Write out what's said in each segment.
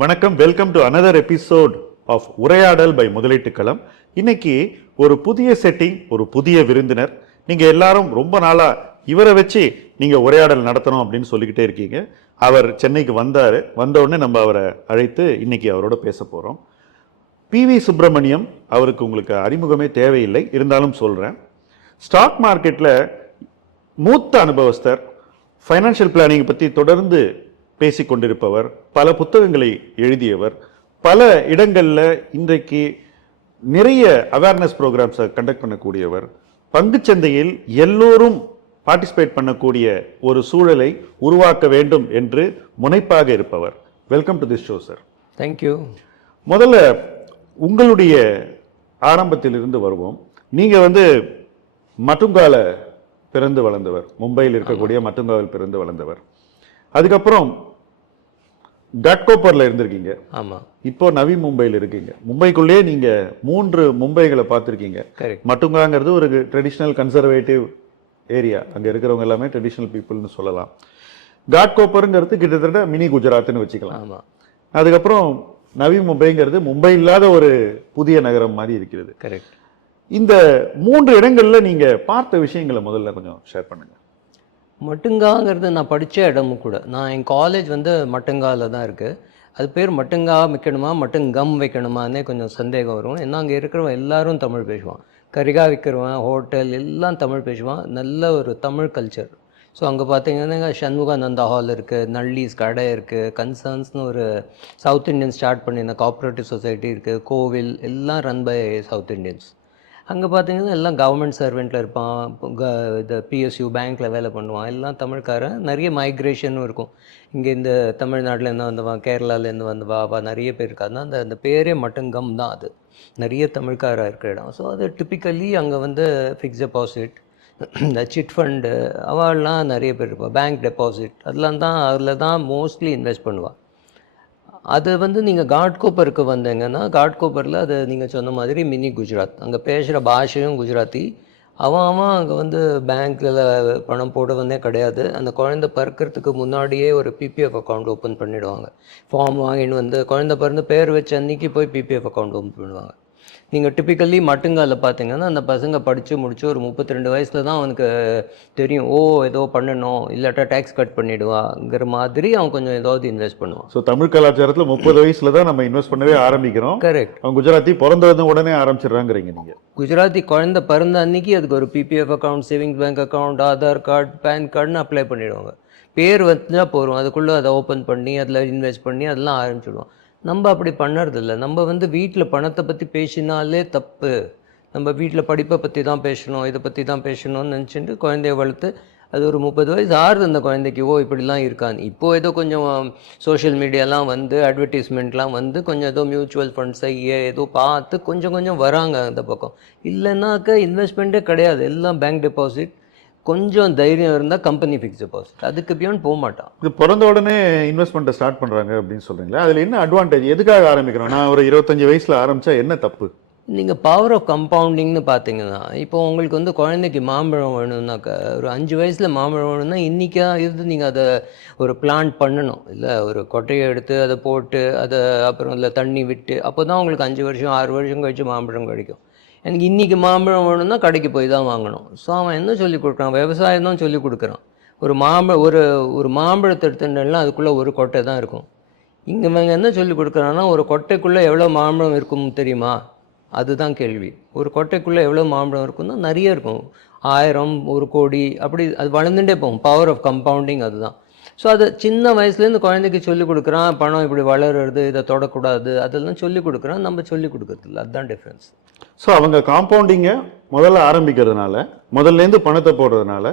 வணக்கம் welcome to another episode of உரையாடல் by முதலீட்டுக்களம். இன்னைக்கு ஒரு புதிய செட்டிங் ஒரு புதிய விருந்தினர். நீங்கள் எல்லாரும் ரொம்ப நாளாக இவரை வச்சு நீங்கள் உரையாடல் நடத்தணும் அப்படின்னு சொல்லிக்கிட்டே இருக்கீங்க. அவர் சென்னைக்கு வந்தார். வந்தவுடனே நம்ம அவரை அழைத்து இன்னைக்கு அவரோட பேச போறோம். பிவி சுப்பிரமணியம் அவருக்கு உங்களுக்கு அறிமுகமே தேவையில்லை. இருந்தாலும் சொல்கிறேன் ஸ்டாக் மார்க்கெட்டில் மூத்த அனுபவஸ்தர் ஃபைனான்ஷியல் பிளானிங் பற்றி தொடர்ந்து பேசிக் கொண்டிருப்பவர் பல புத்தகங்களை எழுதியவர் பல இடங்களில் இன்றைக்கு நிறைய அவேர்னஸ் ப்ரோக்ராம்ஸை கண்டக்ட் பண்ணக்கூடியவர் பங்குச்சந்தையில் எல்லோரும் பார்ட்டிசிபேட் பண்ணக்கூடிய ஒரு சூழலை உருவாக்க வேண்டும் என்று முனைப்பாக இருப்பவர். Welcome to this show sir thank you முதல்ல உங்களுடைய ஆரம்பத்திலிருந்து வருவோம். நீங்க வந்து மட்டுங்கால பிறந்து வளர்ந்தவர் மும்பையில் இருக்கக்கூடிய மட்டுங்காவில் பிறந்து வளர்ந்தவர். அதுக்கப்புறம் கட்கோப்பர்ல இருந்திருக்கீங்க. ஆமாம் இப்போ நவி மும்பையில் இருக்கீங்க. மும்பைக்குள்ளேயே நீங்க மூன்று மும்பைகளை பார்த்துருக்கீங்க. மட்டுங்காங்கிறது ஒரு ட்ரெடிஷ்னல் கன்சர்வேட்டிவ் ஏரியா அங்க இருக்கிறவங்க எல்லாமே ட்ரெடிஷ்னல் பீப்புள்னு சொல்லலாம். காட்கோப்பருங்கிறது கிட்டத்தட்ட மினி குஜராத்னு வச்சுக்கலாம். ஆமாம் அதுக்கப்புறம் நவி மும்பைங்கிறது மும்பை இல்லாத ஒரு புதிய நகரம் மாதிரி இருக்கிறது. கரெக்ட் இந்த மூன்று இடங்கள்ல நீங்க பார்த்த விஷயங்களை முதல்ல கொஞ்சம் ஷேர் பண்ணுங்க. மட்டுங்காங்கிறது நான் படித்த இடமும் கூட. நான் என் காலேஜ் வந்து மட்டுங்காவில் தான் இருக்குது அது பேர் மட்டுங்கா வைக்கணுமா மட்டுங்கம் வைக்கணுமானே கொஞ்சம் சந்தேகம் வரும். ஏன்னா அங்கே இருக்கிறவன் எல்லாரும் தமிழ் பேசுவான். கரிகா விற்கிறவன் ஹோட்டல் எல்லாம் தமிழ் பேசுவான். நல்ல ஒரு தமிழ் கல்ச்சர் ஸோ அங்கே பார்த்தீங்கன்னா சண்முகானந்தா ஹால் இருக்குது நள்ளிஸ் கடை இருக்குது கன்சர்ன்ஸ்னு ஒரு சவுத் இந்தியன் ஸ்டார்ட் பண்ணியிருந்த கோஆப்ரேட்டிவ் சொசைட்டி இருக்குது கோவில் எல்லாம் ரன் பை சவுத் இந்தியன்ஸ் அங்கே பார்த்தீங்கன்னா எல்லாம் கவர்மெண்ட் சர்வெண்ட்டில் இருப்பான். க இந்த பிஎஸ்யூ பேங்க்கில் வேலை பண்ணுவான். எல்லாம் தமிழ்காரன். நிறைய மைக்ரேஷனும் இருக்கும். இங்கே இந்த தமிழ்நாட்டிலேருந்து வந்தவன் கேரளாலேருந்து வந்தவா அவ நிறைய பேர் இருக்காதுன்னா அந்த அந்த பேரே மட்டுங்கம் தான் அது. நிறைய தமிழ்காராக இருக்கிற இடம். ஸோ அது டிப்பிக்கலி அங்கே வந்து ஃபிக்ஸ் டெபாசிட் இந்த சிட் ஃபண்டு அவள்லாம் நிறைய பேர் இருப்பாள் பேங்க் டெபாசிட் அதெல்லாம் தான் அதில் தான் மோஸ்ட்லி இன்வெஸ்ட் பண்ணுவாள் அது வந்து நீங்கள் காட்கோப்பருக்கு வந்தீங்கன்னா காட்கோப்பரில் அது நீங்கள் சொன்ன மாதிரி மினி குஜராத். அங்கே பேசுகிற பாஷையும் குஜராத்தி. அவன் அவன் அங்கே வந்து பேங்க்கில் பணம் போடுவதே கிடையாது. அந்த குழந்தை பிறக்கிறதுக்கு முன்னாடியே ஒரு பிபிஎஃப் அக்கௌண்ட் ஓப்பன் பண்ணிவிடுவாங்க ஃபார்ம் வாங்கிட்டு வந்து குழந்தை பிறந்து பேர் வச்ச அன்னைக்கு போய் பிபிஎஃப் அக்கௌண்ட் ஓப்பன் பண்ணுவாங்க நீங்கள் டிப்பிக்கலி மட்டுங்கால பார்த்தீங்கன்னா அந்த பசங்க படித்து முடிச்சு ஒரு முப்பத்தி ரெண்டு வயசில் தான் அவனுக்கு தெரியும். ஓ ஏதோ பண்ணணும் இல்லாட்டா டேக்ஸ் கட் பண்ணிடுவாங்கிற மாதிரி அவன் கொஞ்சம் ஏதாவது இன்வெஸ்ட் பண்ணுவான். ஸோ தமிழ் கலாச்சாரத்துல முப்பது வயசுல தான் நம்ம இன்வெஸ்ட் பண்ணவே ஆரம்பிக்கிறோம். கரெக்ட் அவன் குஜராத்தி பிறந்த வந்து உடனே ஆரம்பிச்சிடுறாங்கிறீங்க நீங்க. குஜராத்தி குழந்தை பிறந்த அன்னைக்கு அதுக்கு ஒரு PPF account savings bank account Aadhaar card PAN கார்டுன்னு apply பண்ணிடுவாங்க. பேர் வந்தா போகிறோம் அதுக்குள்ளே அதை ஓப்பன் பண்ணி அதில் இன்வெஸ்ட் பண்ணி அதெல்லாம் ஆரம்பிச்சிடுவோம் நம்ம அப்படி பண்ணுறதில்ல. நம்ம வந்து வீட்டில் பணத்தை பற்றி பேசினாலே தப்பு. நம்ம வீட்டில் படிப்பை பற்றி தான் பேசணும் இதை பற்றி தான் பேசணும்னு நினச்சிட்டு குழந்தைய வளர்த்து அது ஒரு முப்பது வயசு ஆறுது அந்த குழந்தைக்கு. ஓ இப்படிலாம் இருக்கான்னு. இப்போ ஏதோ கொஞ்சம் சோஷியல் மீடியாலாம் வந்து அட்வர்டைஸ்மெண்ட்லாம் வந்து கொஞ்சம் ஏதோ மியூச்சுவல் ஃபண்ட்ஸை ஏதோ பார்த்து கொஞ்சம் கொஞ்சம் வராங்க அந்த பக்கம். இல்லைன்னாக்க இன்வெஸ்ட்மெண்ட்டே கிடையாது. எல்லாம் பேங்க் டெபாசிட் கொஞ்சம் தைரியம் இருந்தால் கம்பெனி ஃபிக்ஸ் டெபாசிட் அதுக்கு பியாண்ட் போக மாட்டான். இது பிறந்த உடனே இன்வெஸ்ட்மெண்ட்டை ஸ்டார்ட் பண்றாங்க அப்படின்னு சொல்றீங்களா? அதுல என்ன அட்வான்டேஜ் எதுக்காக ஆரம்பிக்கிறோம்? நான் ஒரு இருபத்தஞ்சு வயசுல ஆரம்பிச்சா என்ன தப்பு? நீங்கள் பவர் ஆஃப் கம்பவுண்டிங்னு பார்த்தீங்கன்னா இப்போ உங்களுக்கு வந்து குழந்தைக்கு மாம்பழம் வேணும்னாக்கா ஒரு அஞ்சு வயசில் மாம்பழம் வேணும்னா இன்றைக்கா இருந்து நீங்கள் அதை ஒரு பிளான்ட் பண்ணணும். இல்லை ஒரு கொட்டையை எடுத்து அதை போட்டு அதை அப்புறம் இல்லை தண்ணி விட்டு அப்போ தான் உங்களுக்கு அஞ்சு வருஷம் ஆறு வருஷம் கழிச்சு மாம்பழம் கிடைக்கும். எனக்கு இன்றைக்கி மாம்பழம் வேணும்னா கடைக்கு போய் தான் வாங்கணும். ஸோ அவன் என்ன சொல்லி கொடுக்குறான்? விவசாயம் தான் சொல்லி கொடுக்குறான். ஒரு மாம்பழம் ஒரு ஒரு மாம்பழத்தை எடுத்துட்டேன்னா அதுக்குள்ளே ஒரு கொட்டை தான் இருக்கும். இங்கே இவங்க என்ன சொல்லி கொடுக்குறான்னா ஒரு கொட்டைக்குள்ளே எவ்வளோ மாம்பழம் இருக்கும் தெரியுமா? அதுதான் கேள்வி. ஒரு கொட்டைக்குள்ளே எவ்வளோ மாம்பழம் இருக்கும்னா நிறைய இருக்கும். ஆயிரம் ஒரு கோடி அப்படி அது வளர்ந்துட்டே போகும். பவர் ஆஃப் கம்பவுண்டிங் அதுதான். ஸோ அதை சின்ன வயசுலேருந்து குழந்தைக்கு சொல்லிக் கொடுக்குறான் பணம் இப்படி வளருறது இதை தொடக்கூடாது அதெல்லாம் சொல்லிக் கொடுக்குறான் நம்ம சொல்லிக் கொடுக்கறதில்ல. அதுதான் டிஃப்ரென்ஸ் ஸோ அவங்க காம்பவுண்டிங்கை முதல்ல ஆரம்பிக்கிறதுனால முதல்லேருந்து பணத்தை போடுறதுனால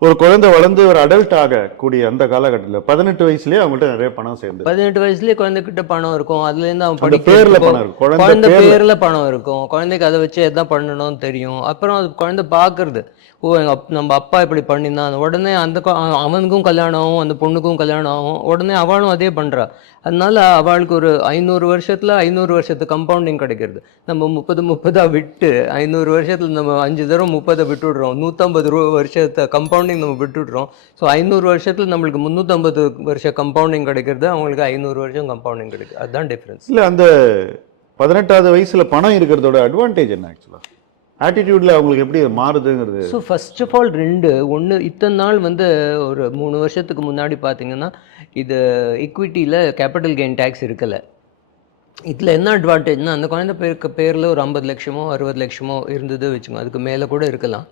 ஒரு குழந்தை வளர்ந்து ஒரு அடல்ட் ஆகக்கூடிய அந்த காலகட்டத்தில் பதினெட்டு வயசுலயே அவங்கள்ட்ட நிறைய பணம் சேர்ந்து பதினெட்டு வயசுலயே குழந்தைகிட்ட பணம் இருக்கும். அதுலேருந்து அவன் பேர்ல படிக்கிறதுக்கும் பணம் இருக்கும். குழந்தை பேர்ல. பணம் இருக்கும். குழந்தைக்கு அதை வச்சு எதான் பண்ணணும்னு தெரியும். அப்புறம் அது குழந்தை பார்க்கறது. ஓ எங்க அப் நம்ம அப்பா இப்படி பண்ணியிருந்தான் உடனே அந்த அவனுக்கும் கல்யாணம் ஆகும் அந்த பொண்ணுக்கும் கல்யாணம் ஆகும். உடனே அவளும் அதே பண்றா. அதனால அவளுக்கு ஒரு ஐநூறு வருஷத்துல ஐநூறு வருஷத்து கம்பவுண்டிங் கிடைக்கிறது. நம்ம முப்பது முப்பதா விட்டு ஐநூறு வருஷத்துல நம்ம அஞ்சு தடவை முப்பதை விட்டுடுறோம். நூற்றம்பது ரூபா வருஷத்தை கம்பவுண்டிங் கம்பவுண்டிங் நம்ம விட்டுடுறோம். ஸோ ஐநூறு வருஷத்தில் நம்மளுக்கு முந்நூற்றம்பது வருஷம் கம்பவுண்டிங் கிடைக்கிறது அவங்களுக்கு ஐநூறு வருஷம் கம்பவுண்டிங் கிடைக்குது அதுதான் டிஃப்ரென்ஸ் இல்ல அந்த பதினெட்டாவது வயசுல பணம் இருக்கிறதோட அட்வான்டேஜ் என்ன ஆக்சுவலா ஆட்டிடியூட்ல அவங்களுக்கு எப்படி மாறுதுங்கிறது? ஸோ ஃபர்ஸ்ட் ஆஃப் ஆல் ரெண்டு. ஒன்று இத்தனை நாள் வந்து ஒரு மூணு வருஷத்துக்கு முன்னாடி பார்த்தீங்கன்னா இது ஈக்விட்டியில் கேபிட்டல் கெயின் டேக்ஸ் இருக்கலை. இதில் என்ன அட்வான்டேஜ்னா அந்த குழந்தை பேருக்கு பேரில் ஒரு ஐம்பது லட்சமோ அறுபது லட்சமோ இருந்தது வச்சுக்கோங்க. அதுக்கு மேலே கூட இருக்கலாம்.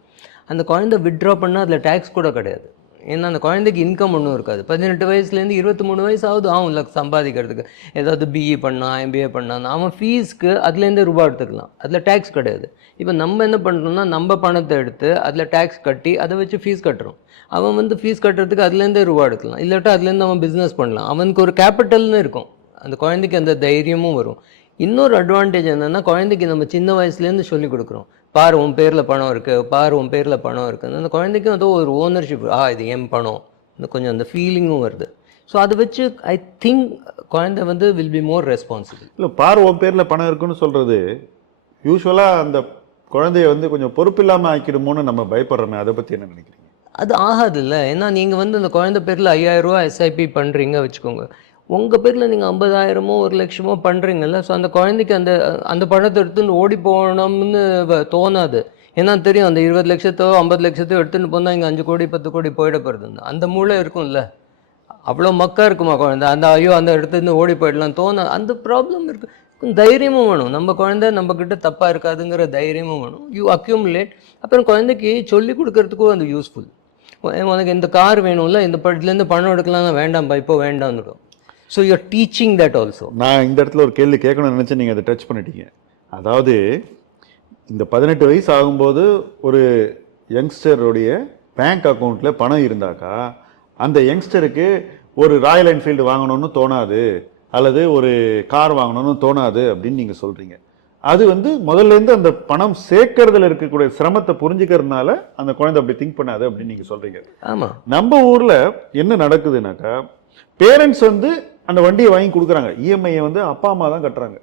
அந்த குழந்தை வித்ட்ரா பண்ணால் அதில் டேக்ஸ் கூட கிடையாது. ஏன்னா அந்த குழந்தைக்கு இன்கம் ஒன்றும் இருக்காது. பதினெட்டு வயசுலேருந்து இருபத்தி மூணு வயசு ஆகுது ஆகும்ல சம்பாதிக்கிறதுக்கு. ஏதாவது பிஇ பண்ணா எம்பிஏ பண்ணான் அவன் ஃபீஸ்க்கு அதுலேருந்தே ரூபா எடுத்துக்கலாம். அதில் டேக்ஸ் கிடையாது. இப்போ நம்ம என்ன பண்ணுறோம்னா நம்ம பணத்தை எடுத்து அதில் டேக்ஸ் கட்டி அதை வச்சு ஃபீஸ் கட்டுறோம். அவன் வந்து ஃபீஸ் கட்டுறதுக்கு அதுலேருந்தே ரூபா எடுக்கலாம். இல்லாட்டா அதுலேருந்து அவன் பிஸ்னஸ் பண்ணலாம். அவனுக்கு ஒரு கேபிட்டல்னு இருக்கும். அந்த குழந்தைக்கு அந்த தைரியமும் வரும். இன்னொரு அட்வான்டேஜ் என்னென்னா குழந்தைக்கு நம்ம சின்ன வயசுலேருந்து சொல்லி கொடுக்குறோம். பாரு உன் பேரில் பணம் இருக்குது பாரு உன் பேரில் பணம் இருக்குது அந்த குழந்தைக்கும் ஏதோ ஒரு ஓனர்ஷிப் ஆ இது என் பணம். இந்த கொஞ்சம் அந்த ஃபீலிங்கும் வருது. ஸோ அதை வச்சு ஐ திங்க் குழந்தை வந்து வில் பி மோர் ரெஸ்பான்சிபிள் இல்ல பார் உன் பேர்ல பணம் இருக்குன்னு சொல்றது யூஸ்வலா அந்த குழந்தைய வந்து கொஞ்சம் பொறுப்பில்லாம ஆக்கிடுமோன்னு நம்ம பயப்படுறோமே அதை பத்தி என்ன நினைக்கிறீங்க? அது ஆகாது இல்லை ஏன்னா நீங்கள் வந்து அந்த குழந்தை பேரில் ஐயாயிரரூவா எஸ்ஐபி பண்ணுறீங்க வச்சுக்கோங்க. உங்கள் பேரில் நீங்கள் ஐம்பதாயிரமோ ஒரு லட்சமோ பண்ணுறீங்கல்ல ஸோ அந்த குழந்தைக்கு அந்த அந்த பணத்தை எடுத்துன்னு ஓடி போகணும்னு வ- தோணாது. ஏன்னா தெரியும் அந்த இருபது லட்சத்தோ ஐம்பது லட்சத்தோ எடுத்துன்னு போனால் இங்கே அஞ்சு கோடி பத்து கோடி போயிட போகிறதுன்னு அந்த மூளை இருக்கும்ல. அவ்வளோ மக்கா இருக்குமா குழந்தை? அந்த ஐயோ அந்த இடத்துலேருந்து ஓடி போயிடலாம் தோண அந்த ப்ராப்ளம் இருக்குது தைரியமும் வேணும். நம்ம குழந்தை நம்மக்கிட்ட தப்பாக இருக்காதுங்கிற தைரியமும் வேணும். யூ அக்யூமுலேட் அப்புறம் குழந்தைக்கு சொல்லி கொடுக்கறதுக்கும் அது யூஸ்ஃபுல் உனக்கு இந்த கார் வேணும்ல இந்த படத்துலேருந்து பணம் எடுக்கலாம் வேண்டாம்ப்பா இப்போ வேண்டாம்னு so you're teaching that also நான் இந்த இடத்துல ஒரு கேள்வி கேட்கணும்னு நினைச்சு நீங்க அதை டச் பண்ணிட்டீங்க. அதாவது இந்த பதினெட்டு வயசு ஆகும்போது ஒரு யங்ஸ்டருடைய பேங்க் அக்கௌண்ட்ல பணம் இருந்தாக்கா அந்த யங்ஸ்டருக்கு ஒரு ராயல் என்ஃபீல்டு வாங்கணும்னு தோணாது அல்லது ஒரு கார் வாங்கணும்னு தோணாது அப்படின்னு நீங்க சொல்றீங்க. அது வந்து முதல்ல இருந்து அந்த பணம் சேர்க்கறதுல இருக்கக்கூடிய சிரமத்தை புரிஞ்சுக்கிறதுனால அந்த குழந்தை அப்படி திங்க் பண்ணாது அப்படின்னு நீங்க சொல்றீங்க. ஆமாம் நம்ம ஊர்ல என்ன நடக்குதுனாக்கா பேரண்ட்ஸ் வந்து அந்த வண்டியை வாங்கி கொடுக்குறாங்க. இஎம்ஐயை வந்து அப்பா அம்மா தான் கட்டுறாங்க.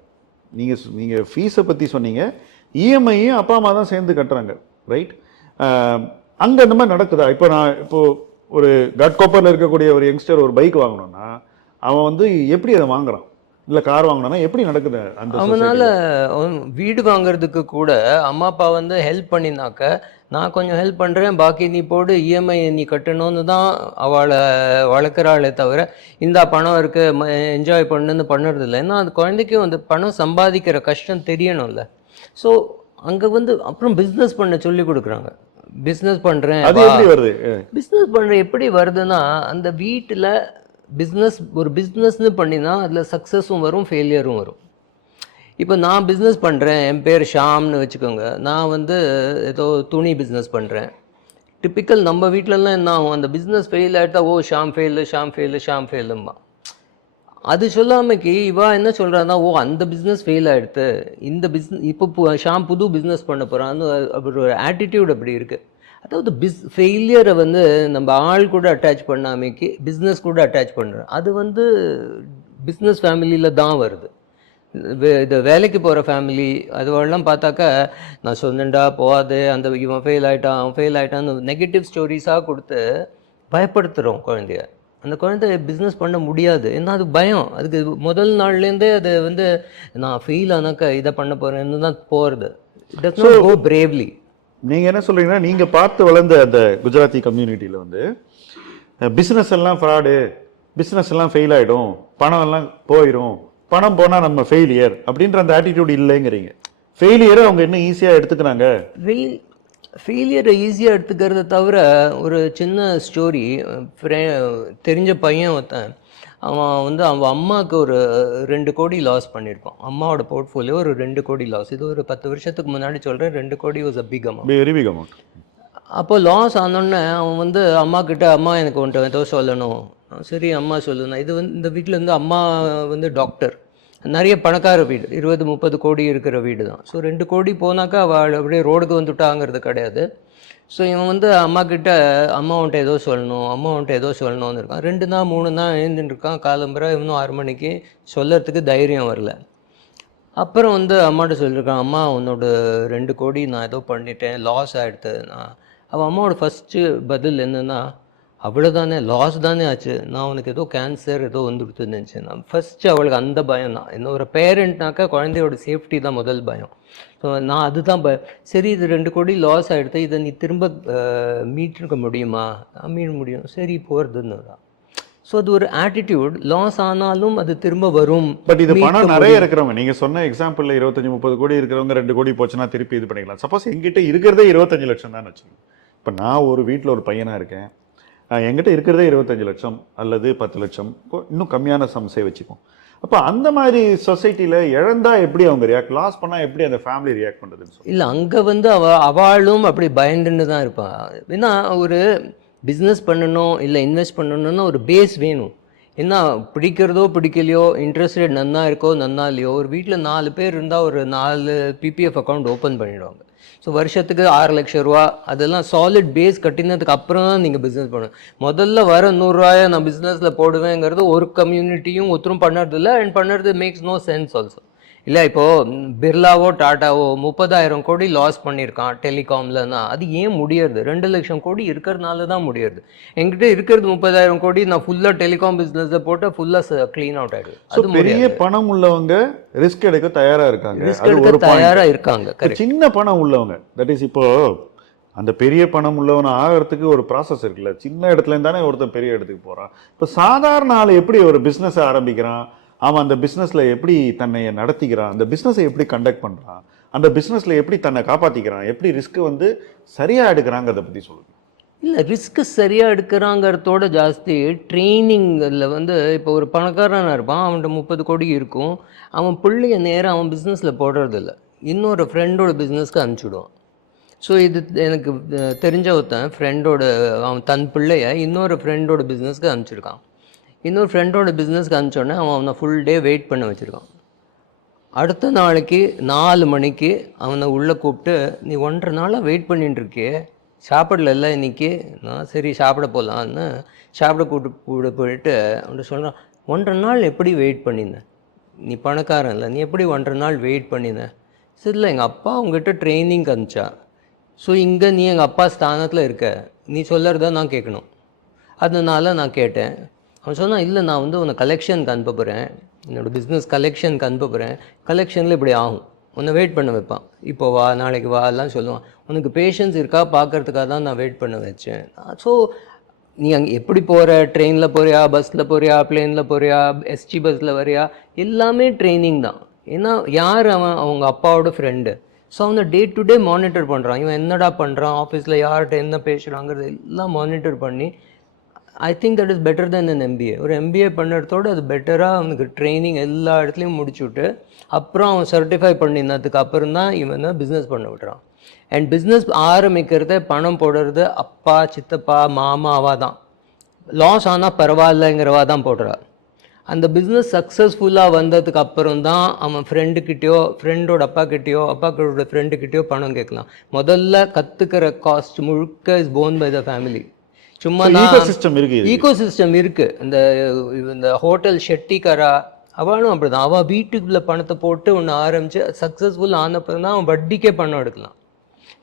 நீங்கள் நீங்கள் ஃபீஸை பற்றி சொன்னீங்க. இஎம்ஐயும் அப்பா அம்மா தான் சேர்ந்து கட்டுறாங்க. ரைட் அங்கே இந்த மாதிரி நடக்குதா? இப்போ நான் இப்போது ஒரு கட்கோப்பரில் இருக்கக்கூடிய ஒரு யங்ஸ்டர் ஒரு பைக் வாங்கணும்னா அவன் வந்து எப்படி அதை வாங்குறான்? இல்ல கார் வாங்கணும்னா எப்படி நடக்குது அந்த அவனால வீடு வாங்குறதுக்கு கூட அம்மா அப்பா வந்து ஹெல்ப் பண்ணினாக்க நான் கொஞ்சம் ஹெல்ப் பண்ணுறேன் பாக்கி நீ போடு இஎம்ஐ நீ கட்டணும்னு தான் அவளை வளர்க்குறாளே தவிர இந்த பணம் இருக்கு என்ஜாய் பண்ணுன்னு பண்ணுறது இல்லை. ஏன்னா அது குழந்தைக்கும் அந்த பணம் சம்பாதிக்கிற கஷ்டம் தெரியணும்ல. ஸோ அங்கே வந்து அப்புறம் பிஸ்னஸ் பண்ண சொல்லி கொடுக்குறாங்க. பிஸ்னஸ் பண்ணுறேன் அது எப்படி வருது? பிஸ்னஸ் பண்ணுற எப்படி வருதுன்னா அந்த வீட்டில் பிஸ்னஸ் ஒரு பிஸ்னஸ்னு பண்ணினா அதில் சக்ஸஸும் வரும் ஃபெயிலியரும் வரும். இப்போ நான் பிஸ்னஸ் பண்ணுறேன் என் பேர் ஷாம்னு வச்சுக்கோங்க. நான் வந்து ஏதோ துணி பிஸ்னஸ் பண்ணுறேன் டிப்பிக்கல் நம்ம வீட்டிலலாம் என்ன ஆகும்? அந்த பிஸ்னஸ் ஃபெயில் ஆகிட்டா oh Sham fail Sham fail Sham ஃபெயிலும்பா அது சொல்லாமக்கி இவா என்ன சொல்கிறான்னா ஓ அந்த பிஸ்னஸ் ஃபெயில் ஆகிடுது இந்த பிஸ்னஸ் இப்போ ஷாம் புது பிஸ்னஸ் பண்ண போகிறான்னு அப்படி ஒரு ஆட்டிடியூட் அப்படி இருக்குது அதாவது பிஸ் ஃபெயிலியரை வந்து நம்ம ஆள் கூட அட்டாச் பண்ணாமைக்கு பிஸ்னஸ் கூட அட்டாச் பண்ணுறோம் அது வந்து பிஸ்னஸ் ஃபேமிலியில் தான் வருது. வே- இது வேலைக்கு போகிற ஃபேமிலி அதுவெல்லாம் பார்த்தாக்கா நான் சொன்னேன்டா போகாது அந்த இவன் ஃபெயில் ஆயிட்டான் அவன் ஃபெயில் ஆயிட்டான்னு நெகட்டிவ் ஸ்டோரிஸாக கொடுத்து பயப்படுத்துகிறோம் குழந்தைய. அந்த குழந்தை பிஸ்னஸ் பண்ண முடியாது. ஏன்னா அது பயம். அதுக்கு முதல் நாள்லேருந்தே அது வந்து நான் ஃபெயில் ஆனாக்கா இதை பண்ண போகிறேன்னு தான் போகிறது இட் கோ பிரேவ்லி நீங்கள் என்ன சொல்கிறீங்கன்னா நீங்கள் பார்த்து வளர்ந்த அந்த குஜராத்தி கம்யூனிட்டியில் வந்து பிஸ்னஸ் எல்லாம் ஃப்ராடு பிஸ்னஸ் எல்லாம் ஃபெயில் ஆகிடும் பணம் எல்லாம் போயிடும் பணம் போனால் நம்ம ஃபெயிலியர் அப்படின்ற அந்த ஆட்டிடியூட் இல்லைங்கிறீங்க. ஃபெயிலியரை அவங்க என்ன ஈஸியாக எடுத்துக்கிறாங்க. ஃபெயில் ஃபெயிலியரை ஈஸியாக எடுத்துக்கிறத தவிர ஒரு சின்ன ஸ்டோரி தெரிஞ்ச பையன் ஒருத்தன் அவன் வந்து அவன் அம்மாவுக்கு ஒரு ரெண்டு கோடி லாஸ் பண்ணியிருப்பான் அம்மாவோட போர்ட்ஃபோலியோ ஒரு ரெண்டு கோடி லாஸ் இது ஒரு பத்து வருஷத்துக்கு முன்னாடி சொல்கிறேன் ரெண்டு கோடி was a big amount very big amount அப்போ லாஸ் ஆனோடனே அவன் வந்து அம்மா கிட்ட அம்மா எனக்கு ஒன்று ஏதோ சொல்லணும். சரி அம்மா சொல்லுண்ணா இது வந்து இந்த வீட்டில் இருந்து அம்மா வந்து டாக்டர் நிறைய பணக்கார வீடு. இருபது முப்பது கோடி இருக்கிற வீடு தான் ஸோ ரெண்டு கோடி போனாக்கா அவள் அப்படியே ரோடுக்கு வந்துட்டாங்கிறது கிடையாது. ஸோ இவன் வந்து அம்மா கிட்ட அம்மா ஏதோ சொல்லணும் அம்மா ஏதோ சொல்லணும்னு இருக்கான் ரெண்டு நாள் மூணு நாள் எழுந்துட்டு இருக்கான் காலம்பரை இன்னும் ஆறு மணிக்கு சொல்லறதுக்கு தைரியம் வரல. அப்புறம் வந்து அம்மாட்ட சொல்லியிருக்கான் அம்மா உன்னோட ரெண்டு கோடி நான் ஏதோ பண்ணிட்டேன் லாஸ் ஆகிடுது நான் அவள் அம்மாவோட ஃபஸ்ட்டு பதில் என்னென்னா அவ்வளோதானே லாஸ் தானே ஆச்சு. நான் உனக்கு ஏதோ கேன்சர் ஏதோ வந்துடுத்து நினச்சேன் நான். ஃபஸ்ட்டு அவளுக்கு அந்த பயம் தான். என்ன ஒரு பேரண்ட்னாக்கா குழந்தையோட சேஃப்டி தான் முதல் பயம். ஸோ நான் அதுதான் ப சரி இது ரெண்டு கோடி லாஸ் ஆகிடுது இதை நீ திரும்ப மீட்டிருக்க முடியுமா? மீட முடியும். சரி போகிறதுன்னு தான் ஸோ அது ஒரு ஆட்டிடியூட் லாஸ் ஆனாலும் அது திரும்ப வரும். பட் இது பணம் நிறைய. இருக்கிறவங்க நீங்க சொன்ன எக்ஸாம்பிள்ல இருபத்தஞ்சு முப்பது கோடி இருக்கிறவங்க ரெண்டு கோடி போச்சுன்னா திருப்பி இது பண்ணிக்கலாம். சப்போஸ் எங்கிட்ட இருக்கிறதே இருபத்தஞ்சு லட்சம் தான் வச்சுக்கோங்க. இப்போ நான் ஒரு வீட்டில் ஒரு பையனா இருக்கேன். என்கிட்ட இருக்கிறதே இருபத்தஞ்சு லட்சம் அல்லது பத்து லட்சம். இன்னும் கம்மியான சம்ஸே வச்சுப்போம் அப்போ அந்த மாதிரி சொசைட்டியில் இழந்தா எப்படி அவங்க ரியாக்ட் லாஸ் பண்ணால் எப்படி அந்த ஃபேமிலி ரியாக்ட் பண்ணுறதுன்னு சொல்லி இல்லை அங்கே வந்து அவ அவளும் அப்படி பயந்துன்னு தான் இருப்பாள் ஏன்னா ஒரு பிஸ்னஸ் பண்ணணும் இல்லை இன்வெஸ்ட் பண்ணணும்னா ஒரு பேஸ் வேணும். என்ன பிடிக்கிறதோ பிடிக்கலையோ இன்ட்ரெஸ்டட் நன்னா இருக்கோ நன்னா இல்லையோ ஒரு வீட்டில் நாலு பேர் இருந்தால் ஒரு நாலு பிபிஎஃப் அக்கௌண்ட் ஓப்பன் பண்ணிடுவாங்க. ஸோ வருஷத்துக்கு ஆறு லட்சம் ரூபா அதெல்லாம் சாலிட் பேஸ் கட்டினதுக்கு அப்புறம் தான் நீங்கள் பிஸ்னஸ் பண்ணணும். முதல்ல வர நூறுரூவாயை நான் பிஸ்னஸில் போடுவேங்கிறது ஒரு கம்யூனிட்டியும் ஒருத்தரும் பண்ணுறதில்ல அண்ட் பண்ணுறது மேக்ஸ் நோ சென்ஸ் ஆல்சோ இல்லை இப்போது பிர்லாவோ டாட்டாவோ முப்பதாயிரம் கோடி லாஸ் பண்ணியிருக்கான் டெலிகாம்லன்னா அது ஏன் முடியறது? ரெண்டு லட்சம் கோடி இருக்கிறதுனால தான் முடியறது. என்கிட்ட இருக்கிறது முப்பதாயிரம் கோடி நான் ஃபுல்லாக டெலிகாம் பிஸ்னஸில் போட்டு ஃபுல்லாக க்ளீன் அவுட் ஆகிடுது அது பெரிய பணம் உள்ளவங்க ரிஸ்க் எடுக்க தயாரா இருக்காங்க. ரிஸ்க் எடுக்க. தயாராக இருக்காங்க சின்ன பணம் உள்ளவங்க தட் இஸ் இப்போ அந்த பெரிய பணம் உள்ளவன் ஆகிறதுக்கு ஒரு ப்ராசஸ் இருக்குல்ல. சின்ன இடத்துல இருந்தானே ஒருத்தன் பெரிய இடத்துக்கு போறான். இப்போ சாதாரண ஆள் எப்படி ஒரு பிஸ்னஸ் ஆரம்பிக்கிறான்? அவன் அந்த பிஸ்னஸில் எப்படி தன்னை நடத்திக்கிறான்? அந்த பிஸ்னஸை எப்படி கண்டக்ட் பண்ணுறான் அந்த பிஸ்னஸில் எப்படி தன்னை காப்பாற்றிக்கிறான் எப்படி ரிஸ்க்கு வந்து சரியாக எடுக்கிறாங்கிறத பற்றி சொல்லுங்கள் இல்லை ரிஸ்க்கு சரியாக எடுக்கிறாங்கிறதோட ஜாஸ்தி. ட்ரைனிங்கில் வந்து இப்போ ஒரு பணக்காரனாக இருப்பான். அவன்கிட்ட முப்பது கோடி இருக்கும். அவன் பிள்ளைய நேரம் அவன் பிஸ்னஸில் போடுறதில்ல. இன்னொரு ஃப்ரெண்டோட பிஸ்னஸ்க்கு அனுப்பிச்சுடுவான். ஸோ இது எனக்கு தெரிஞ்ச ஒருத்தன் ஃப்ரெண்டோட அவன் தன் பிள்ளைய இன்னொரு ஃப்ரெண்டோட பிஸ்னஸ்க்கு அனுப்பிச்சிருக்கான். இன்னொரு ஃப்ரெண்டோட பிஸ்னஸ்க்கு அனுப்பிச்சோடனே அவன் அவனை ஃபுல் டே வெயிட் பண்ண வச்சுருக்கான். அடுத்த நாளைக்கு நாலு மணிக்கு அவனை உள்ளே கூப்பிட்டு நீ ஒன்றரை நாளாக வெயிட் பண்ணிட்டுருக்கே சாப்பிடல இன்னைக்கு? நான் சரி சாப்பிட போகலான்னு சாப்பிட கூப்பிட்டு கூட போயிட்டு அவன்கிட்ட சொல்கிறான் ஒன்றரை நாள் எப்படி வெயிட் பண்ணியிருந்தேன் நீ பணக்காரன் இல்லை நீ எப்படி ஒன்றரை நாள் வெயிட் பண்ணியிருந்தேன் சரி இல்லை எங்கள் அப்பா அவங்ககிட்ட ட்ரைனிங் அனுப்பிச்சா. ஸோ இங்கே நீ எங்கள் அப்பா ஸ்தானத்தில் இருக்க. நீ சொல்லறத நான் கேட்கணும். அதனால நான் கேட்டேன் அவன் சொன்னான் இல்லை நான் வந்து உன்னை கலெக்ஷனுக்கு அனுப்ப போகிறேன் என்னோட பிஸ்னஸ் கலெக்ஷனுக்கு அனுப்ப போகிறேன் கலெக்ஷனில் இப்படி ஆகும். உன்னை வெயிட் பண்ண வைப்பான். இப்போ வா நாளைக்கு வா எல்லாம் சொல்லுவான். உனக்கு பேஷன்ஸ் இருக்கா? பார்க்கறதுக்காக தான் நான் வெயிட் பண்ண வச்சேன். ஸோ நீ அங்கே எப்படி போகிற ட்ரெயினில் போறியா? பஸ்ஸில் போறியா? பிளேனில் போறியா? எஸ்டி பஸ்ஸில் வரியா? எல்லாமே ட்ரைனிங் தான். ஏன்னா யார் அவன்? அவங்க அப்பாவோட ஃப்ரெண்டு ஸோ அவனை டே டு டே மானிட்டர் பண்ணுறான் இவன் என்னடா பண்ணுறான் ஆஃபீஸில் யார்கிட்ட என்ன பேசுகிறாங்கிறது எல்லாம் மானிட்டர் பண்ணி I think that is better than an MBA ஒரு எம்பிஏ பண்ணுறதோட அது பெட்டராக அவனுக்கு ட்ரைனிங் எல்லா இடத்துலையும் முடிச்சுட்டு அப்புறம் அவன் சர்டிஃபை பண்ணினதுக்கு அப்புறம் தான் இவனை பிஸ்னஸ் பண்ண விட்றான். அண்ட் பிஸ்னஸ் ஆரம்பிக்கிறத பணம் போடுறது அப்பா சித்தப்பா மாமாவா தான். லாஸ் ஆனால் பரவாயில்லைங்கிறவா தான் போடுறா. அந்த பிஸ்னஸ் சக்ஸஸ்ஃபுல்லாக வந்ததுக்கு அப்புறம் தான் அவன் ஃப்ரெண்டுக்கிட்டேயோ ஃப்ரெண்டோட அப்பா கிட்டேயோ அப்பாக்களோட ஃப்ரெண்டுக்கிட்டேயோ பணம் கேட்கலாம். முதல்ல கற்றுக்கிற காஸ்ட் முழுக்க is born by the family சும்மா சிஸ்டம் இருக்கு. ஈகோ சிஸ்டம் இருக்கு. இந்த இந்த ஹோட்டல் ஷெட்டிக்காரா அவளும் அப்படிதான். அவள் வீட்டுக்குள்ள பணத்தை போட்டு ஒன்று ஆரம்பிச்சு சக்ஸஸ்ஃபுல் ஆனப்பறம் தான் அவன் வட்டிக்கே பணம் எடுக்கலாம்.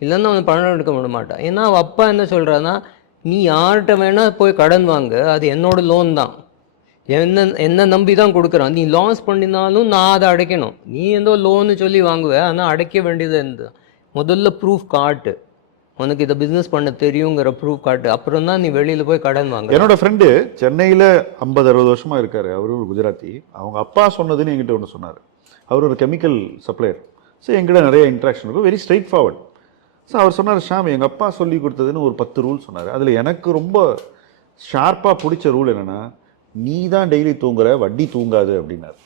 இல்லைன்னா அவன் பணம் எடுக்க விட மாட்டான் ஏன்னா அவள் அப்பா என்ன சொல்கிறான்னா நீ யார்கிட்ட வேணா போய் கடன் வாங்கு. அது என்னோட லோன் தான். என்ன என்ன நம்பி தான் கொடுக்குறான். நீ லாஸ் பண்ணினாலும் நான் அதை அடைக்கணும். நீ ஏதோ லோனு சொல்லி வாங்குவ. ஆனால் அடைக்க வேண்டியது முதல்ல ப்ரூஃப் காட்டு. உனக்கு இதை பிஸ்னஸ் பண்ண தெரியுங்கிற ப்ரூஃப் காட்டு. அப்புறம் தான் நீ வெளியில் போய் கடன் வாங்க என்னோட ஃப்ரெண்டு சென்னையில் ஐம்பது அறுபது வருஷமாக இருக்கார். அவரு ஒரு குஜராத்தி. அவங்க அப்பா சொன்னதுன்னு என்கிட்ட ஒன்று சொன்னார். அவர் ஒரு கெமிக்கல் சப்ளையர் ஸோ எங்கிட்ட நிறைய இன்ட்ராக்ஷன் இருக்கும். வெரி ஸ்ட்ரைட் ஃபார்வர்ட் ஸோ அவர் சொன்னார் ஷாம் எங்கள் அப்பா சொல்லி கொடுத்ததுன்னு ஒரு பத்து ரூல் சொன்னார். அதில் எனக்கு ரொம்ப ஷார்ப்பாக பிடிச்ச ரூல் என்னென்னா நீ தான் டெய்லி தூங்குற வட்டி தூங்காது அப்படின்னாரு.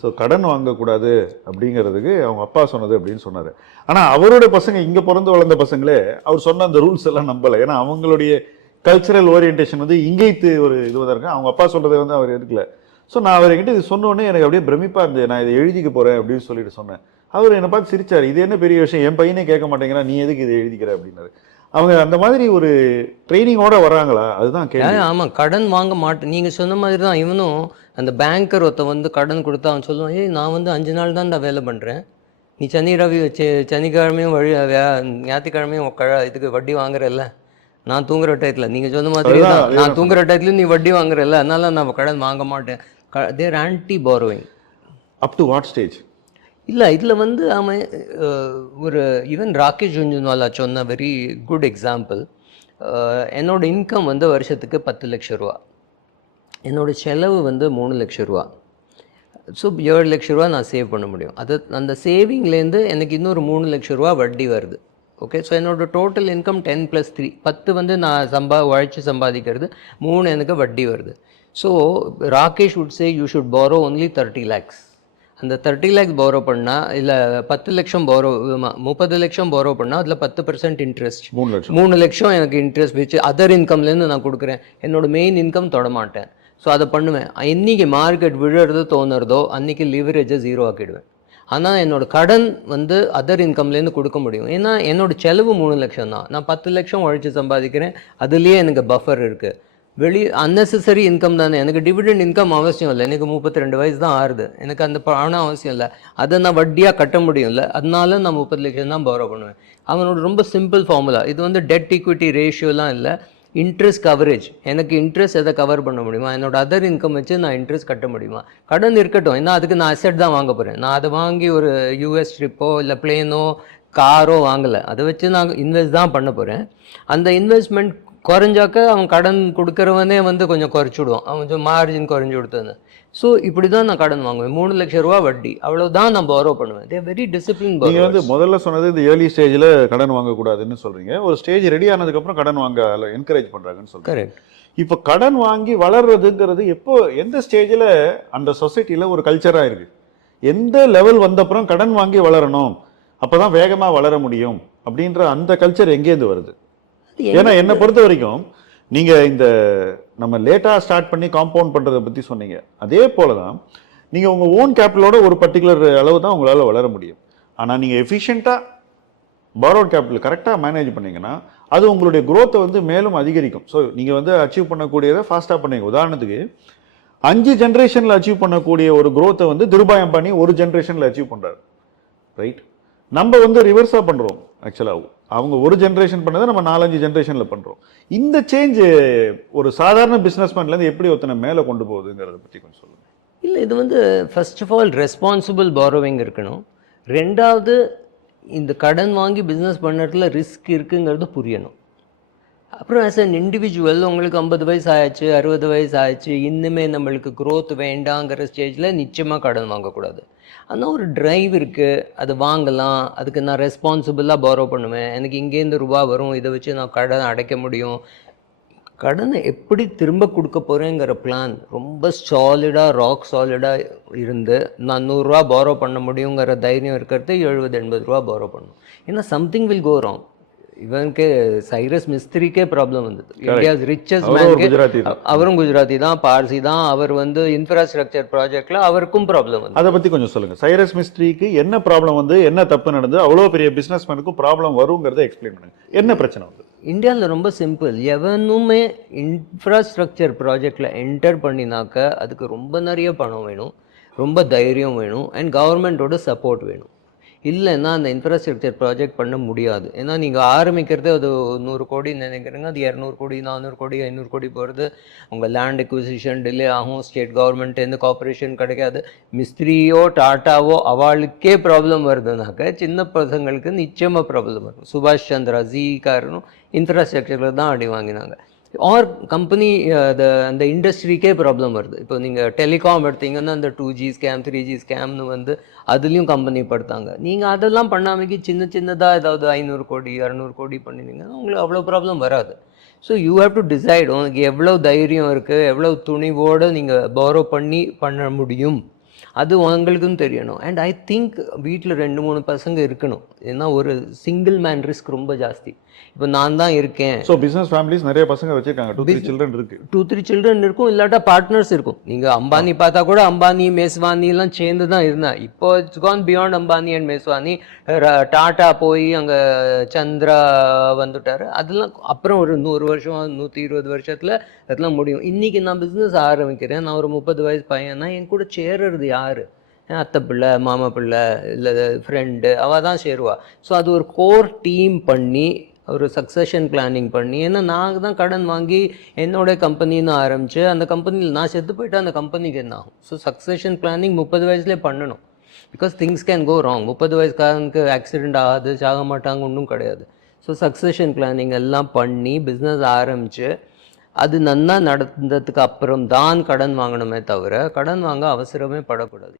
ஸோ கடன் வாங்கக்கூடாது அப்படிங்கிறதுக்கு அவங்க அப்பா சொன்னது அப்படின்னு சொன்னார். ஆனால் அவரோட பசங்க இங்கே பிறந்து வளர்ந்த பசங்களே அவர் சொன்ன அந்த ரூல்ஸ் எல்லாம் நம்பலை. ஏன்னா அவங்களுடைய கல்ச்சரல் ஓரியன்டேஷன் வந்து இங்கேத்து ஒரு இதுவாக இருக்கு. அவங்க அப்பா சொல்றதை வந்து அவர் எடுக்கல ஸோ நான் அவர் என்கிட்ட இது சொன்ன உடனே எனக்கு அப்படியே பிரமிப்பா இருந்தது. நான் இதை எழுதிக்க போறேன் அப்படின்னு சொல்லிட்டு சொன்னேன். அவர் என்னை பார்த்து சிரிச்சார். இது என்ன பெரிய விஷயம்? என் பையனே கேட்க மாட்டேங்கிறான். நீ எதுக்கு இதை எழுதிக்கிற? அப்படின்னாரு. அவங்க அந்த மாதிரி ஒரு ட்ரைனிங்கோட வர்றாங்களா? அதுதான் கேள்வி. ஆமாம் கடன் வாங்க மாட்டேன் நீங்கள் சொன்ன மாதிரி தான் இவனும் அந்த பேங்கர் ஒருத்தன் வந்து கடன் கொடுத்தா அவன் சொல்லுவான் ஏய் நான் வந்து அஞ்சு நாள் தான்டா வேலை பண்ணுறேன் நீ சனி ரவி சனிக்கிழமையும் வழி ஞாயிற்றுக்கிழமையும் கழ இதுக்கு வட்டி வாங்குறல்ல. நான் தூங்குற டயத்தில் நீங்கள் சொன்ன மாதிரி தான். நான் தூங்குற டயத்துல நீ வட்டி வாங்குறல்ல அதனால நான் கடன் வாங்க மாட்டேன். There anti borrowing up to what stage இல்லை இதில் வந்து அவன் ஒரு ஈவன் ராகேஷ் ஜுன்ஜுன்வாலா சொன்ன வெரி குட் எக்ஸாம்பிள் என்னோட இன்கம் வந்து வருஷத்துக்கு பத்து லட்ச ரூபா. என்னோடய செலவு வந்து மூணு லட்ச ரூபா. ஸோ ஏழு லட்ச ரூபா நான் சேவ் பண்ண முடியும். அது அந்த சேவிங்லேருந்து எனக்கு இன்னொரு மூணு லட்ச ரூபா வட்டி வருது. ஓகே ஸோ என்னோட total income ten plus three பத்து வந்து நான் சம்பா உழைச்சி சம்பாதிக்கிறது மூணு எனக்கு வட்டி வருது. So Rakesh would say you should borrow only thirty lakhs அந்த தேர்ட்டி லேக்ஸ் borrow பண்ணால் இல்லை பத்து லட்சம் borrow முப்பது லட்சம் borrow பண்ணால் அதில் பத்து பர்சன்ட் இன்ட்ரெஸ்ட் மூணு லட்சம். மூணு லட்சம் எனக்கு இன்ட்ரெஸ்ட் வச்சு அதர் இன்கம்லேருந்து நான் கொடுக்குறேன். என்னோட மெயின் இன்கம் தொட மாட்டேன் ஸோ அதை பண்ணுவேன். என்னைக்கு மார்க்கெட் விழுறது தோணுறதோ அன்னைக்கு லிவரேஜை ஜீரோ ஆக்கிடுவேன். ஆனால் என்னோட கடன் வந்து அதர் இன்கம்லேருந்து கொடுக்க முடியும். ஏன்னா என்னோட செலவு மூணு லட்சம் தான். நான் பத்து லட்சம் உழைச்சி சம்பாதிக்கிறேன். அதுலேயே எனக்கு பஃபர் இருக்குது வெளி அன்னெசரி இன்கம் தானே. எனக்கு டிவிடெண்ட் இன்கம் அவசியம் இல்லை. எனக்கு முப்பத்தி ரெண்டு வயசு தான் ஆறுது. எனக்கு அந்த பணம் அவசியம் இல்லை. அதை நான் வட்டியாக கட்ட முடியும்ல அதனால நான் முப்பது லட்சம் தான் பவரோ பண்ணுவேன். அவனோட ரொம்ப சிம்பிள் ஃபார்முலா இது வந்து டெட் ஈக்விட்டி ரேஷியோலாம் இல்லை. இன்ட்ரெஸ்ட் கவரேஜ் எனக்கு இன்ட்ரெஸ்ட் எதை கவர் பண்ண முடியுமா? என்னோட அதர் இன்கம் வச்சு நான் இன்ட்ரெஸ்ட் கட்ட முடியுமா? கடன் இருக்கட்டும். ஏன்னா அதுக்கு நான் அசெட் தான் வாங்க போகிறேன் நான் அதை வாங்கி ஒரு யூஎஸ் ட்ரிப்போ இல்லை பிளேனோ காரோ வாங்கலை. அதை வச்சு நான் இன்வெஸ்ட் தான் பண்ண போகிறேன் அந்த இன்வெஸ்ட்மெண்ட் குறைஞ்சாக்க அவன் கடன் கொடுக்குறவனே வந்து கொஞ்சம் குறைச்சிடுவான் அவன் கொஞ்சம் மார்ஜின் குறைஞ்சி கொடுத்தது. ஸோ இப்படி தான் நான் கடன் வாங்குவேன். மூணு லட்சம் ரூபா வட்டி. அவ்வளவுதான் நான் borrow பண்ணுவேன். தே வெரி டிசிப்ளின் நீங்க வந்து முதல்ல சொன்னது இந்த ஏர்லி ஸ்டேஜ்ல கடன் வாங்கக்கூடாதுன்னு சொல்றீங்க. ஒரு ஸ்டேஜ் ரெடி ஆனதுக்கு அப்புறம் கடன் வாங்க என்கரேஜ் பண்றாங்கன்னு சொல்றீங்க. கரெக்ட் இப்போ கடன் வாங்கி வளர்றதுங்கிறது எப்போ எந்த ஸ்டேஜில் அந்த சொசைட்டில ஒரு கல்ச்சரா இருக்கு? எந்த லெவல் வந்தப்புறம் கடன் வாங்கி வளரணும்? அப்பதான் வேகமா வளர முடியும் அப்படின்ற அந்த கல்ச்சர் எங்கேருந்து வருது? ஏன்னா என்னை பொறுத்த வரைக்கும் நீங்க இந்த நம்ம லேட்டா ஸ்டார்ட் பண்ணி காம்பவுண்ட் பண்றதை பத்தி சொன்னீங்க. அதே போல தான் நீங்க உங்க ஓன் கேபிட்டலோட ஒரு பர்டிகுலர் அளவு தான் உங்களால வளர முடியும். ஆனா நீங்க எஃபிஷியண்டா பாரோட் கேபிட்டல் கரெக்டாக மேனேஜ் பண்ணீங்கன்னா அது உங்களுடைய growth-அ வந்து மேலும் அதிகரிக்கும். ஸோ நீங்கள் வந்து அச்சீவ் பண்ணக்கூடியதை ஃபாஸ்ட்டாக பண்ணீங்க. உதாரணத்துக்கு அஞ்சு ஜென்ரேஷனில் அச்சீவ் பண்ணக்கூடிய ஒரு growth-அ வந்து திருபாய் அம்பானி ஒரு ஜென்ரேஷனில் அச்சீவ் பண்ணுறாரு ரைட் நம்ம வந்து ரிவர்ஸாக பண்ணுறோம் ஆக்சுவலாக அவங்க ஒரு ஜென்ரேஷன் பண்ணதை நம்ம நாலஞ்சு ஜென்ரேஷனில் பண்ணுறோம் இந்த சேஞ்ச் ஒரு சாதாரண பிஸ்னஸ்மேன்லேருந்து எப்படி ஒருத்தனை மேலே கொண்டு போகுதுங்கிறத பற்றி கொஞ்சம் சொல்லுங்கள் இல்லை இது வந்து first of all responsible borrowing இருக்கணும். ரெண்டாவது இந்த கடன் வாங்கி பிஸ்னஸ் பண்ணுறதுல ரிஸ்க் இருக்குங்கிறது புரியணும். அப்புறம் ஆஸ் அன் இண்டிவிஜுவல் உங்களுக்கு ஐம்பது வயசு ஆயிடுச்சு அறுபது வயசு ஆயிடுச்சு இன்னுமே நம்மளுக்கு க்ரோத் வேண்டாங்கிற ஸ்டேஜில் நிச்சயமாக கடன் வாங்கக்கூடாது. ஆனால் ஒரு ட்ரைவ் இருக்குது அது வாங்கலாம். அதுக்கு நான் ரெஸ்பான்சிபிளாக borrow பண்ணுவேன். எனக்கு இங்கேருந்து ரூபா வரும். இதை வச்சு நான் கடன் அடைக்க முடியும். கடனை எப்படி திரும்ப கொடுக்க போகிறேங்கிற பிளான் ரொம்ப சாலிடாக ராக் சாலிடாக இருந்து நான் நூறுரூவா பாரோ பண்ண முடியுங்கிற தைரியம் இருக்கிறது எழுபது எண்பது ரூபா பாரோ பண்ணும். ஏன்னா சம்திங் வில் கோ ராங் இவனுக்கு சைரஸ் மிஸ்திரிக்கே ப்ராப்ளம் வந்தது. இந்தியாஸ் ரிச்சஸ்ட் தான். அவரும் குஜராத்தி தான் பார்சி தான் அவர் வந்து இன்ஃப்ராஸ்ட்ரக்சர் ப்ராஜெக்டில் அவருக்கும் ப்ராப்ளம் வந்து அதை பற்றி கொஞ்சம் சொல்லுங்கள் சைரஸ் மிஸ்ட்ரிக்கு என்ன ப்ராப்ளம் வந்து என்ன தப்பு நடந்து அவ்வளோ பெரிய பிஸ்னஸ்மேனுக்கும் ப்ராப்ளம் வருங்கிறத எக்ஸ்பிளைன் பண்ணுங்க. என்ன பிரச்சனை வந்து? இந்தியாவில் ரொம்ப சிம்பிள் எவனுமே இன்ஃப்ராஸ்ட்ரக்சர் ப்ராஜெக்டில் என்டர் பண்ணினாக்க அதுக்கு ரொம்ப நிறைய பணம் வேணும் ரொம்ப தைரியம் வேணும் அண்ட் கவர்மெண்ட்டோட சப்போர்ட் வேணும். இல்லைன்னா அந்த இன்ஃப்ராஸ்ட்ரக்சர் ப்ராஜெக்ட் பண்ண முடியாது. ஏன்னா நீங்கள் ஆரம்பிக்கிறதே அது நூறு கோடி நினைக்கிறீங்க அது இரநூறு கோடி நானூறு கோடி ஐநூறு கோடி போகிறது உங்கள் லேண்ட் எக்விசிஷன் டிலே ஆகும் ஸ்டேட் கவர்மெண்ட்லேருந்து கார்பரேஷன் கிடைக்காது. மிஸ்திரியோ டாட்டாவோ அவளுக்கே ப்ராப்ளம் வருதுனாக்க சின்ன பசங்களுக்கு நிச்சயமாக ப்ராப்ளம் வரும். சுபாஷ் சந்திரா ஜி காரணம் இன்ஃப்ராஸ்ட்ரக்சரில் தான் அடி வாங்கினாங்க. ஆர் கம்பெனி அது அந்த இண்டஸ்ட்ரிக்கே ப்ராப்ளம் வருது. இப்போ நீங்கள் டெலிகாம் எடுத்தீங்கன்னா அந்த two G scam three G ஸ்கேம்னு வந்து அதுலேயும் கம்பெனி படுத்தாங்க. நீங்கள் அதெல்லாம் பண்ணாமைக்கு சின்ன சின்னதாக ஏதாவது ஐநூறு கோடி இரநூறு கோடி பண்ணினீங்கன்னா உங்களுக்கு அவ்வளோ ப்ராப்ளம் வராது. So you have to decide உங்களுக்கு எவ்வளோ தைரியம் இருக்குது எவ்வளோ துணிவோடு நீங்கள் பாரோ பண்ணி பண்ண முடியும். அது உங்களுக்கும் தெரியணும். அண்ட் ஐ திங்க் வீட்டில் ரெண்டு மூணு பசங்க இருக்கணும். ஏன்னா ஒரு சிங்கிள் மேன் ரிஸ்க் ரொம்ப ஜாஸ்தி. இப்போ நான் தான் இருக்கேன். ஸோ பிஸ்னஸ் ஃபேமிலிஸ் நிறைய பசங்க வச்சிருக்காங்க. டூ த்ரீ சில்ட்ரன் இருக்கு. டூ த்ரீ சில்ட்ரன் இருக்கும் இல்லாட்டா பார்ட்னர்ஸ் இருக்கும். நீங்கள் அம்பானி பார்த்தா கூட அம்பானி மேஸ்வானி எல்லாம் சேர்ந்து தான் இருந்தா. இப்போ it's gone beyond Ambani and Meswani. ர- டாடா போய் அங்கே சந்திரா வந்துட்டாரு. அதெல்லாம் அப்புறம் ஒரு நூறு வருஷம் நூற்றி இருபது வருஷத்தில் அதெல்லாம் முடியும். இன்னைக்கு நான் பிஸ்னஸ் ஆரம்பிக்கிறேன். நான் ஒரு முப்பது வயசு பையனா என் கூட சேருறது யாரு? அத்தை பிள்ளை மாமா பிள்ளை இல்லை ஃப்ரெண்டு அவள் தான் சேருவா. ஸோ அது ஒரு கோர் டீம் பண்ணி ஒரு சக்ஸஷன் பிளானிங் பண்ணி ஏன்னா நான் தான் கடன் வாங்கி என்னோட கம்பெனின்னு ஆரம்பித்து அந்த கம்பெனியில் நான் செத்து போயிட்டு அந்த கம்பெனிக்கு என்ன ஆகும்? ஸோ சக்ஸஷன் பிளானிங் முப்பது வயசுலேயே பண்ணணும். Because things can go wrong முப்பது வயசுக்காரனுக்கு ஆக்சிடென்ட் ஆகாது சாக மாட்டாங்க ஒன்றும் கிடையாது. ஸோ சக்ஸஷன் பிளானிங் எல்லாம் பண்ணி பிஸ்னஸ் ஆரம்பித்து அது நன்னா நடந்ததுக்கு அப்புறம் தான் கடன் வாங்கணுமே தவிர கடன் வாங்க அவசரமே படக்கூடாது.